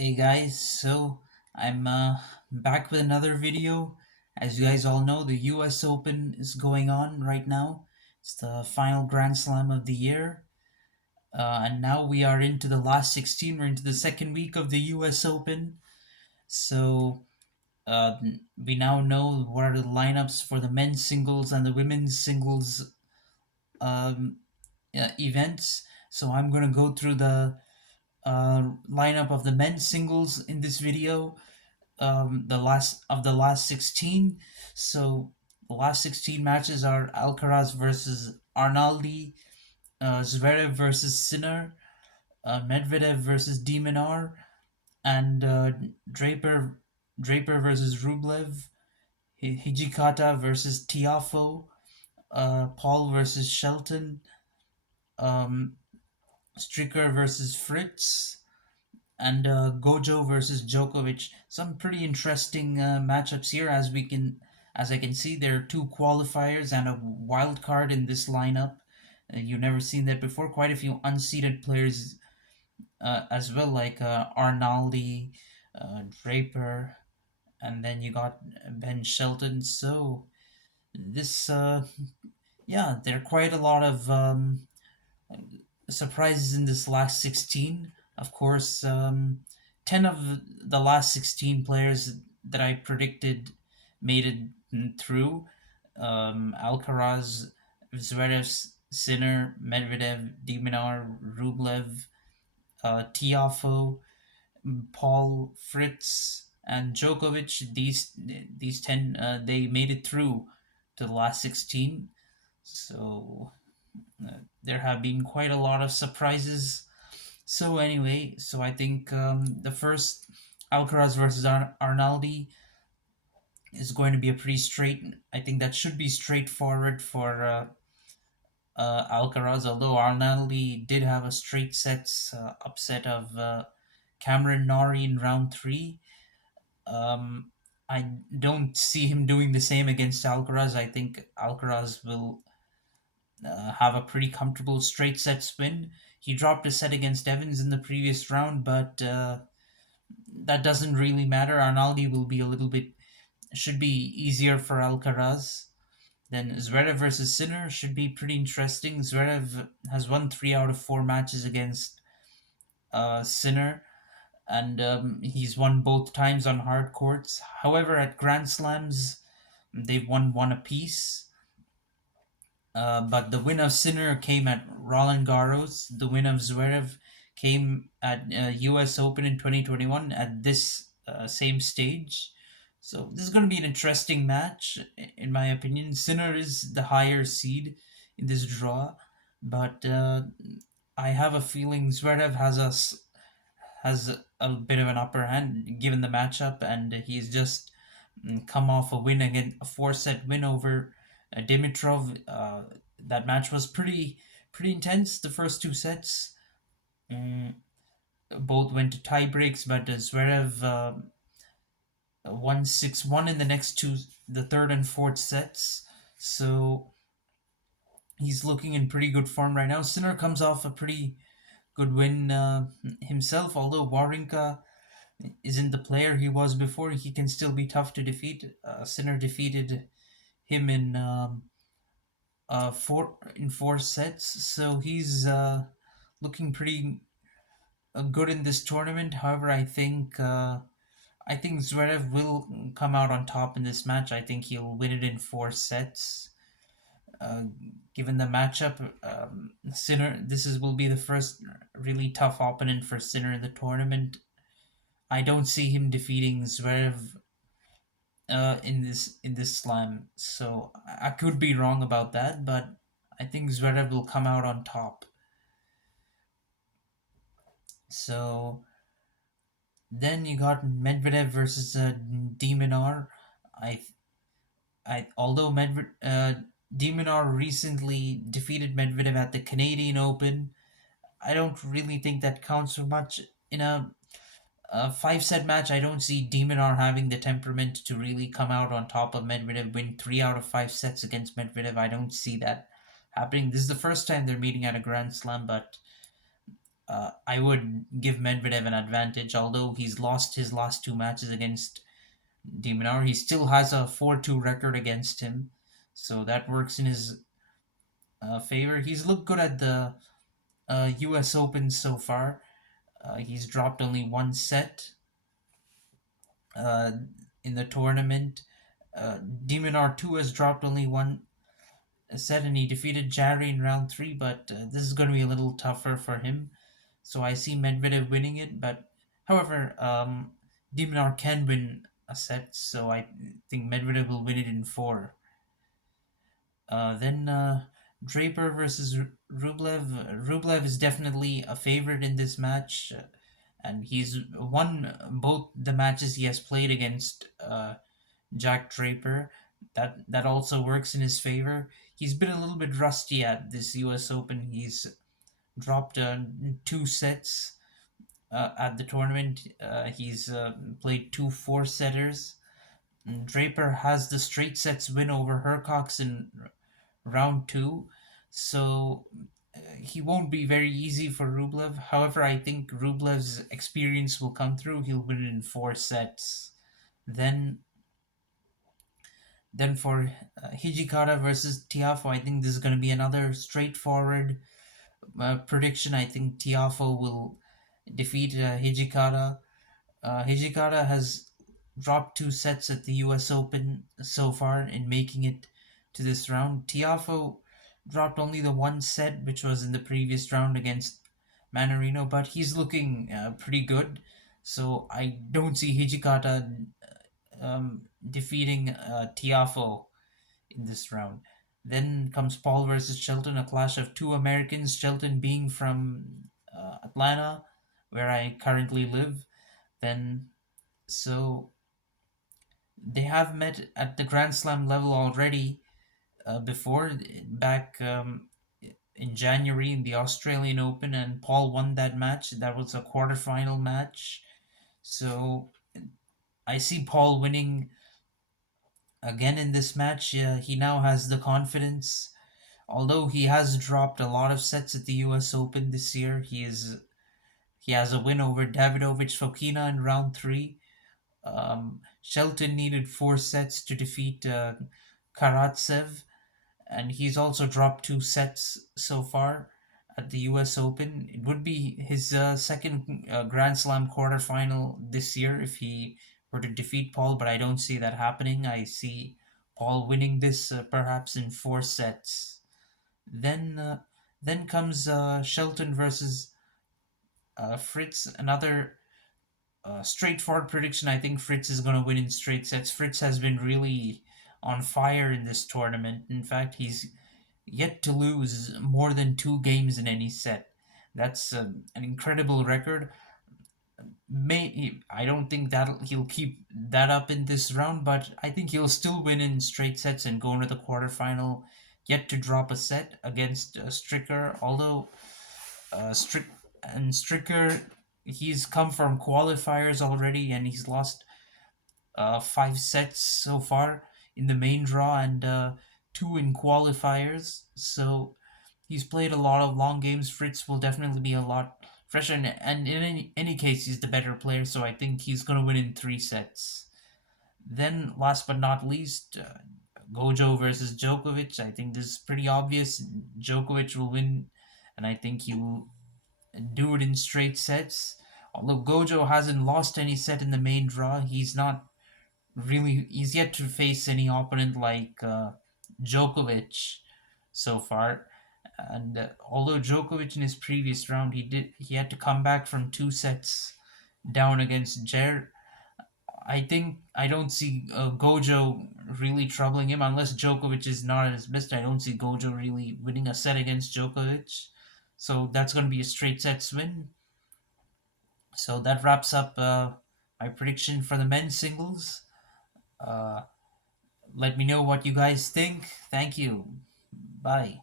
Hey guys, so I'm back with another video. As you guys all know, the US Open is going on right now. It's the final Grand Slam of the year. And now we are into the last 16. We're into the second week of the US Open. So uh, we now know what are the lineups for the men's singles and the women's singles um, events. So I'm going to go through the lineup of the men's singles in this video, the last 16. So the last 16 matches are Alcaraz versus Arnaldi, Zverev versus Sinner, Medvedev versus Diminar, and Draper versus Rublev, Hijikata versus Tiafo, Paul versus Shelton, um, Stricker versus Fritz, and Gojo versus Djokovic. Some pretty interesting matchups here, as I can see, there are two qualifiers and a wild card in this lineup. You've never seen that before. Quite a few unseeded players as well, like Arnaldi, Draper, and then you got Ben Shelton. So this, yeah, there are quite a lot of surprises in this last 16. Of course, 10 of the last 16 players that I predicted made it through. Alcaraz, Zverev, Sinner, Medvedev, Diminar, Rublev, Tiafo, Paul, Fritz, and Djokovic. These 10, they made it through to the last 16. So there have been quite a lot of surprises. So anyway, so I think the first Alcaraz versus Arnaldi is going to be a pretty straight. I think that should be straightforward for Alcaraz. Although Arnaldi did have a straight sets upset of Cameron Norrie in round three. Um, I don't see him doing the same against Alcaraz. I think Alcaraz will have a pretty comfortable straight sets win. He dropped a set against Evans in the previous round, but that doesn't really matter. Arnaldi will be a little bit should be easier for Alcaraz. Then Zverev versus Sinner should be pretty interesting. Zverev has won 3 out of 4 matches against Sinner, and he's won both times on hard courts. However, at Grand Slams, they've won one apiece. But the win of Sinner came at Roland Garros. The win of Zverev came at U.S. Open in 2021 at this same stage. So this is going to be an interesting match, in my opinion. Sinner is the higher seed in this draw, but I have a feeling Zverev has a bit of an upper hand given the matchup, and he's just come off a win again, a 4 set win over Dimitrov. That match was pretty intense. The first 2 sets, um, both went to tie breaks, but Zverev won 6-1 in the next two, the third and fourth sets. So he's looking in pretty good form right now. Sinner comes off a pretty good win himself, although Wawrinka isn't the player he was before. He can still be tough to defeat. Sinner defeated him in 4 sets, so he's looking pretty good in this tournament. However, I think Zverev will come out on top in this match. I think he'll win it in 4 sets. Uh, Given the matchup, Sinner, will be the first really tough opponent for Sinner in the tournament. I don't see him defeating Zverev in this slam. So I could be wrong about that, but I think Zverev will come out on top. So then you got Medvedev versus Diminar. I although Diminar recently defeated Medvedev at the Canadian Open, I don't really think that counts for much in a 5 set match. I don't see Diminar having the temperament to really come out on top of Medvedev, win 3 out of 5 sets against Medvedev. I don't see that happening. This is the first time they're meeting at a Grand Slam, but I would give Medvedev an advantage. Although he's lost his last two matches against de Minaur, he still has a 4-2 record against him, so that works in his favor. He's looked good at the U.S. Open so far. He's dropped only one set uh, in the tournament. De Minaur too has dropped only one set, and he defeated Jarry in round three. But this is going to be a little tougher for him. So I see Medvedev winning it. But however, de Minaur can win a set, so I think Medvedev will win it in four. Then Draper versus Rublev. Rublev is definitely a favorite in this match, and he's won both the matches he has played against Jack Draper. That also works in his favor. He's been a little bit rusty at this U.S. Open. He's dropped two sets at the tournament. He's played two four-setters. Draper has the straight sets win over Hercox in round two, so he won't be very easy for Rublev. However, I think Rublev's experience will come through. He'll win in four sets. Then, then for Hijikata versus Tiafo, I think this is going to be another straightforward prediction. I think Tiafo will defeat Hijikata. Hijikata has dropped two sets at the U.S. Open so far in making it to this round. Tiafo dropped only the one set, which was in the previous round against Manarino, but he's looking pretty good. So I don't see Hijikata defeating Tiafo in this round. Then comes Paul versus Shelton, a clash of two Americans, Shelton being from Atlanta, where I currently live. Then, so they have met at the Grand Slam level already before, back in January in the Australian Open, and Paul won that match. That was a quarterfinal match. So I see Paul winning again in this match. He now has the confidence. Although he has dropped a lot of sets at the U.S. Open this year, he has a win over Davidovich Fokina in round three. Shelton needed four sets to defeat Karatsev, and he's also dropped two sets so far at the U.S. Open. It would be his second Grand Slam quarterfinal this year if he were to defeat Paul, but I don't see that happening. I see Paul winning this perhaps in four sets. Then, then comes Shelton versus Fritz. Another straightforward prediction. I think Fritz is going to win in straight sets. Fritz has been really on fire in this tournament. In fact, he's yet to lose more than two games in any set. That's an incredible record. I don't think that he'll keep that up in this round, but I think he'll still win in straight sets and go into the quarterfinal. Yet to drop a set against Stricker, although Stricker, he's come from qualifiers already, and he's lost five sets so far in the main draw, and two in qualifiers. So he's played a lot of long games. Fritz will definitely be a lot fresher, and in any case, he's the better player. So I think he's going to win in three sets. Then, last but not least, Gojo versus Djokovic. I think this is pretty obvious. Djokovic will win, and I think he will do it in straight sets. Although Gojo hasn't lost any set in the main draw, he's yet to face any opponent like Djokovic so far. And although Djokovic in his previous round he had to come back from two sets down against Jer. I don't see Gojo really troubling him unless Djokovic is not at his best. I don't see Gojo really winning a set against Djokovic. So that's going to be a straight sets win. So that wraps up my prediction for the men's singles. Uh, Let me know what you guys think. Thank you. Bye.